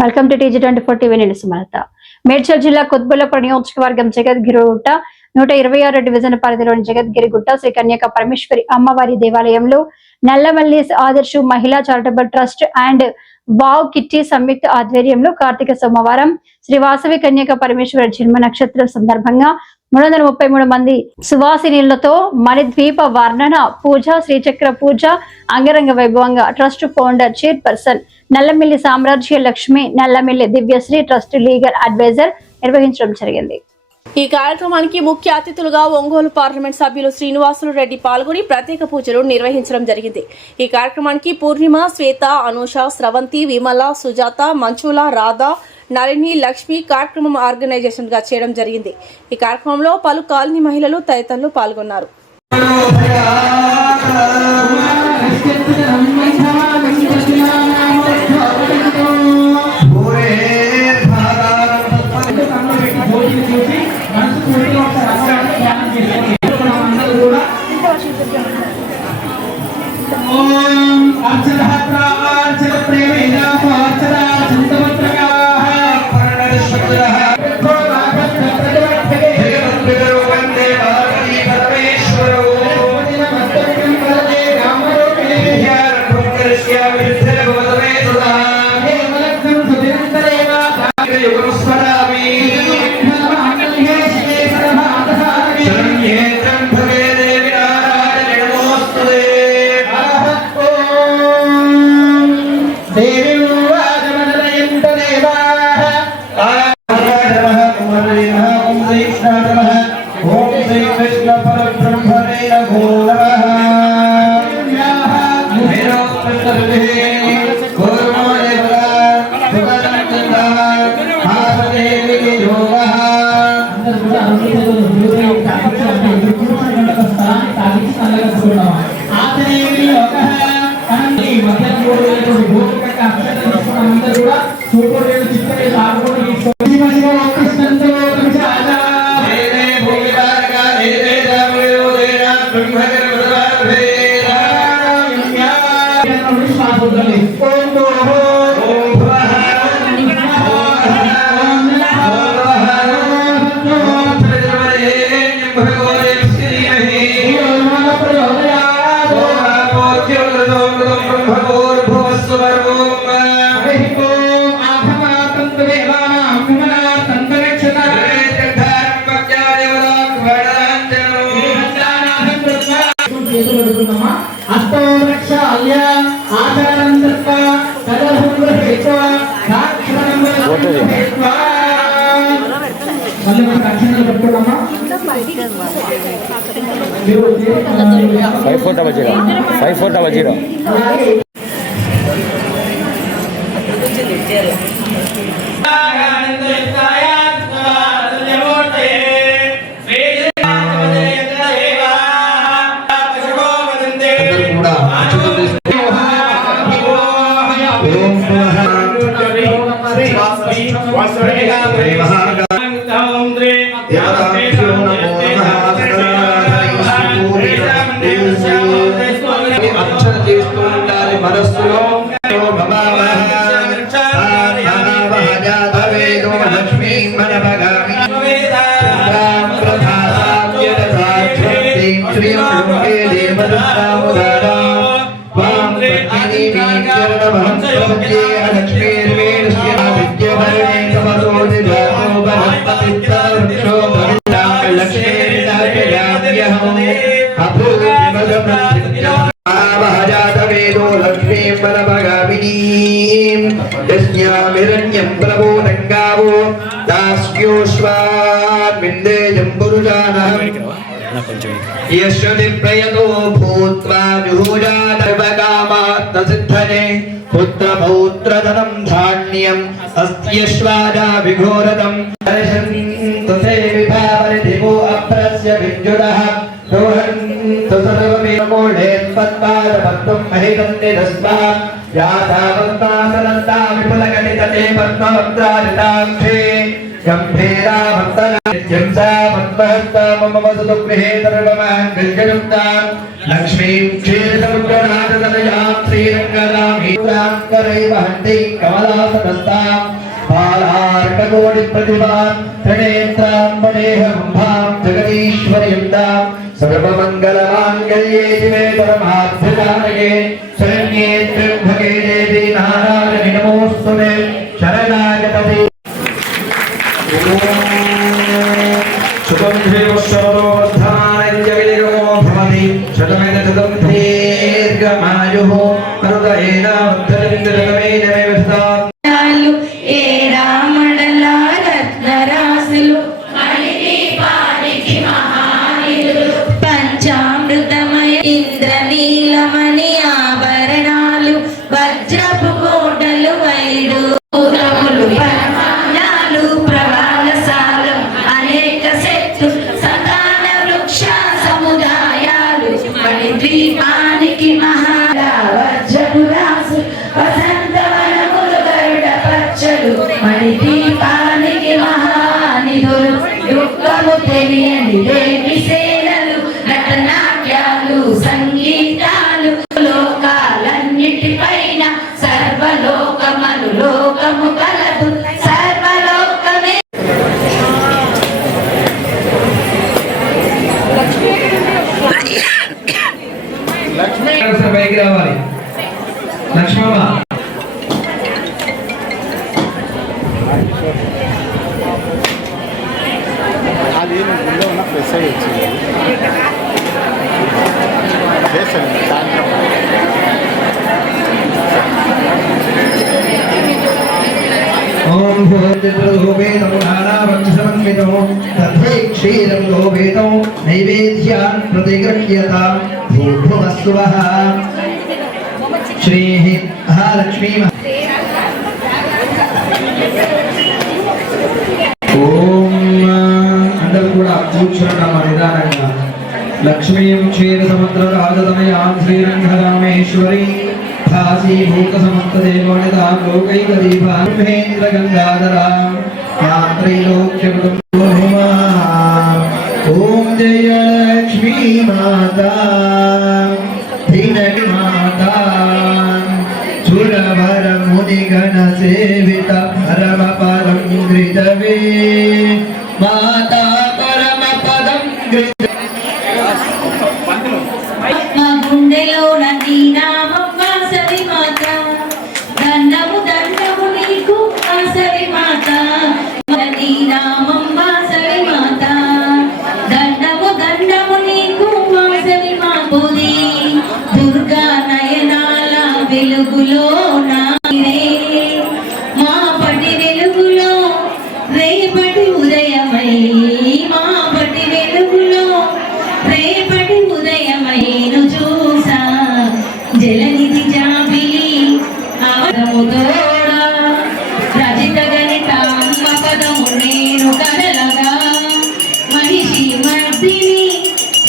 Welcome to TG24 TV. నేను సుమలత. మేడ్చల్ జిల్లా కొత్బుల్లపూర్ నియోజకవర్గం జగద్గిరిగుట్ట 126 డివిజన్ పరిధిలోని జగద్గిరిగుట్ట శ్రీ కన్యక పరమేశ్వరి అమ్మవారి దేవాలయంలో నల్లమల్లి ఆదర్శ్ మహిళా charitable trust and wow kitty సంయుక్త ఆధ్వర్యంలో కార్తీక సోమవారం శ్రీ వాసవి కన్యక పరమేశ్వరి జన్మ నక్షత్రం సందర్భంగా 333 మంది సువాసినీలతో మణిద్వీప వర్ణన పూజ, శ్రీచక్ర పూజ అంగరంగ వైభవంగా trust founder chairperson Nallamilli Samrajya Lakshmi, Nallamilli Divyasri trust legal adviser నిర్వహించడం జరిగింది. ఈ కార్యక్రమానికి ముఖ్య అతిథులుగా ఒంగోలు పార్లమెంట్ సభ్యులు శ్రీనివాసులు రెడ్డి పాల్గొని ప్రత్యేక పూజలు నిర్వహించడం జరిగింది. ఈ కార్యక్రమానికి పూర్ణిమ, శ్వేత, అనూష, స్రవంతి, విమల, సుజాత, మంచుల, రాధా, నళిని, లక్ష్మి కార్యక్రమం ఆర్గనైజేషన్ గా చేయడం జరిగింది. ఈ కార్యక్రమంలో పలు కాలనీ మహిళలు తదితరులు పాల్గొన్నారు. प्रयतो भूत्वा जुहुजादर्भकामार्थसिद्धये पुत्रपौत्रधनं धान्यम् अस्त्यश्वाजा विघोरतम् दर्शन्तु ते विभावरिधिवो अप्रस्य विद्युतः रोहन्तु सर्वमेवमूढेत्पद्मादपद्मं महितं निदस्मः याथा पद्मासनन्ता विपुलगणितते पद्मवक्त्रादिताङ्घ्रे गम्भीरावर्तनं सा पद्महस्ता मम वसतु गृहे सर्वमान् गजयुक्तां लक्ष्मीं क्षीरसमुद्रनाथतनयां श्रीरङ्गरामेन्द्राङ्करैव हन्ति कमलासनस्तां बालार्ककोटिप्रतिभां त्रिनेत्रां वनेहकुम्भां जगदीश्वर्यन्तां सर्वमङ्गलमाङ्गल्ये शिवे परमार्थसाधके शरण्ये त्र्यम्बके देवी नारायणि नमोऽस्तुते शरणागतये सुगन्धे वत्सरो वर्धमानञ्जविजयो भवति शतमेन दीर्घमायुः मरुदेन उद्धरिन्द्रगमेन मे विस्तात् ఏ రామడల రత్నరాసులు మణిదీపానికి మహానిధులు పంచామృతమయ ఇంద్రనీలమణి ఆభరణాలు వజ్రపు కోటలు వైడూరములు పరమాణాలు ప్రవాళసాలు అనేక శక్తు సతాన వృక్ష సముదాయాలు మణిద్వీపానికి మహారా వజ్రపు రాసు వసంతవనములు గరుడ పచ్చలు మణిదీపానికి మహానిధులు దుఃఖము తెలియని దేవి సేనలు నటనాట్యాలు సంగీతాలు లోకాలన్నిటిపైన సర్వలోకమను లోకము కలదు సర్వలోకమే లక్ష్మీ పైకి రావాలి లక్ష్మమ్మ అది ముందే ఉన్న ప్రెస్ అయ్యి వచ్చింది చేశాను సాయంత్రం ఓం భూర్జగోవేదం నానావంశమన్వితో తథై క్షీరం గోవేదో నైవేద్యాన్ ప్రతిగృహ్యతాం భూర్భువస్సువః శ్రీ మహాలక్ష్మీ ఓం అందరూ కూడా కూర్చున్నాం నిదానంగా లక్ష్మీం క్షీరసముద్ర రాజతనయాం శ్రీరంగరామేశ్వరీ భాసీభూత సమస్త దేవనితాం లోకైకదీపాం మహేంద్ర గంగాధరాం యాత్రైలోక్యముదం ఓం జయ లక్ష్మీ మాతా దినగి మాతా సురవర మునిగణ సేవిత పరమ పదం గృహవే మాతా పరమ పదం మా గుండెలో నీ నామం వాసవి మాత దండము దండము నీకు వాసవి మాత నీ నామం వాసవి మాత దండము దండము నీకు వాసవి మాపుది దుర్గా నయనాల వెలుగులో నారే మా పటి వెలుగులో రేపటి ఉదయమై మా పటి వెలుగులో రేపటి ఉదయమైను చూసా జలనిధి జాబిలి అవధముతోడా రజిత గణితామ్మ పదము నేను కదలగా మహిషి మర్దిని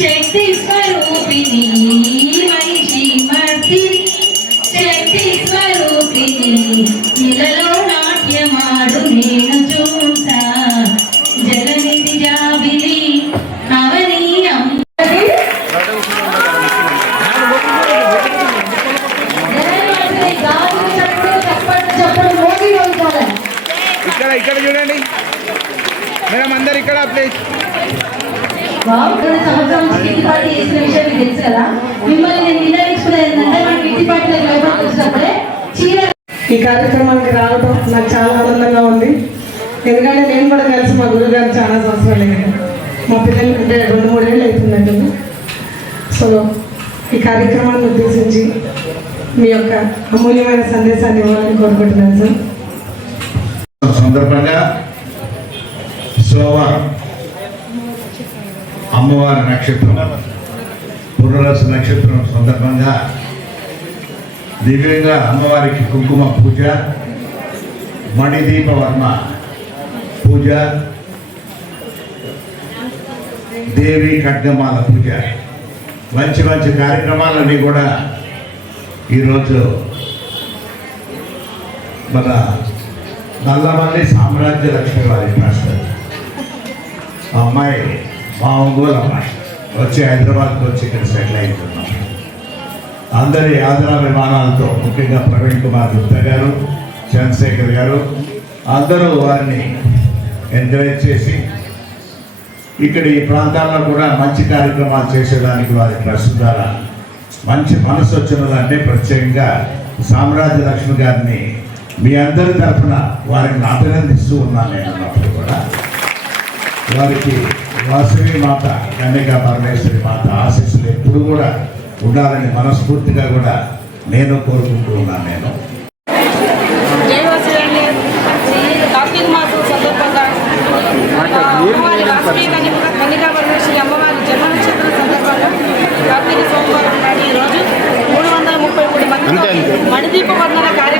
శక్తి స్వరూపిణి మహిషి మర్దిని శక్తి స్వరూపిణి ఇలలో నాట్యమాడు నేను చూసా జలనిధి జాబిలి అవని ఇక్కడ ఇక్కడ చూడండి మేడం అందరు ఇక్కడ ప్లీజ్ సంవత్సరం కిట్టి పార్టీ చేసిన విషయం మీకు తెలుసు కదా మిమ్మల్ని నేను నిర్ణయించుకునేది ఏంటంటే మన కిట్టి పార్టీలకు లోపలికి వచ్చినప్పుడే చీర ఈ కార్యక్రమానికి రావడం నాకు చాలా ఆనందంగా ఉంది. ఎందుకంటే నేను కూడా కలిసి మా గురువు గారు చాలా సంవత్సరాలు అయ్యాను. మా పిల్లలు అంటే 2-3 ఏళ్ళు అవుతుందండి. సో ఈ కార్యక్రమాన్ని ఉద్దేశించి మీ యొక్క అమూల్యమైన సందేశాన్ని ఇవ్వాలని కోరుకుంటున్నాను సార్. సందర్భంగా సోమ అమ్మవారి నక్షత్రం పునరసు నక్షత్రం సందర్భంగా దివ్యంగా అమ్మవారికి కుంకుమ పూజ, మణిదీప వర్మ పూజ, దేవి ఖడ్గమాల పూజ, మంచి మంచి కార్యక్రమాలన్నీ కూడా ఈరోజు మన నల్లమల్లి సామ్రాజ్య లక్ష్మి వారి ట్రస్ట్. ఆ అమ్మాయి మా ఒంగోలు అమ్మాయి వచ్చి హైదరాబాద్కి వచ్చి ఇక్కడ సెటిల్ అవుతున్నాం. అందరి ఆదరాభిమానాలతో ముఖ్యంగా ప్రవీణ్ కుమార్ గుప్తా గారు, చంద్రశేఖర్ గారు అందరూ వారిని ఎంకరేజ్ చేసి ఇక్కడ ఈ ప్రాంతాల్లో కూడా మంచి కార్యక్రమాలు చేసేదానికి వారి ట్రస్ట్ ద్వారా మంచి మనసు వచ్చినదంటే ప్రత్యేకంగా సామ్రాజ్య లక్ష్మి గారిని మీ అందరి తరఫున వారిని అభినందిస్తూ ఉన్నాను. నేను అన్నప్పుడు కూడా వారికి వాసవి మాత, కన్యకా పరమేశ్వరి మాత ఆశీస్సులు ఎప్పుడు కూడా ఉండాలని మనస్ఫూర్తిగా కూడా నేను కోరుకుంటూ ఉన్నాను. నేను కార్తీక మాసం సందర్భంగా అమ్మవారి వాసవి కన్యకా పరమేశ్వరి అమ్మవారి జన్మ నక్షత్రం సందర్భంగా కార్తీక సోమవారం నాడు ఈరోజు 333 మంది మణిదీప వర్ణన కార్యక్రమం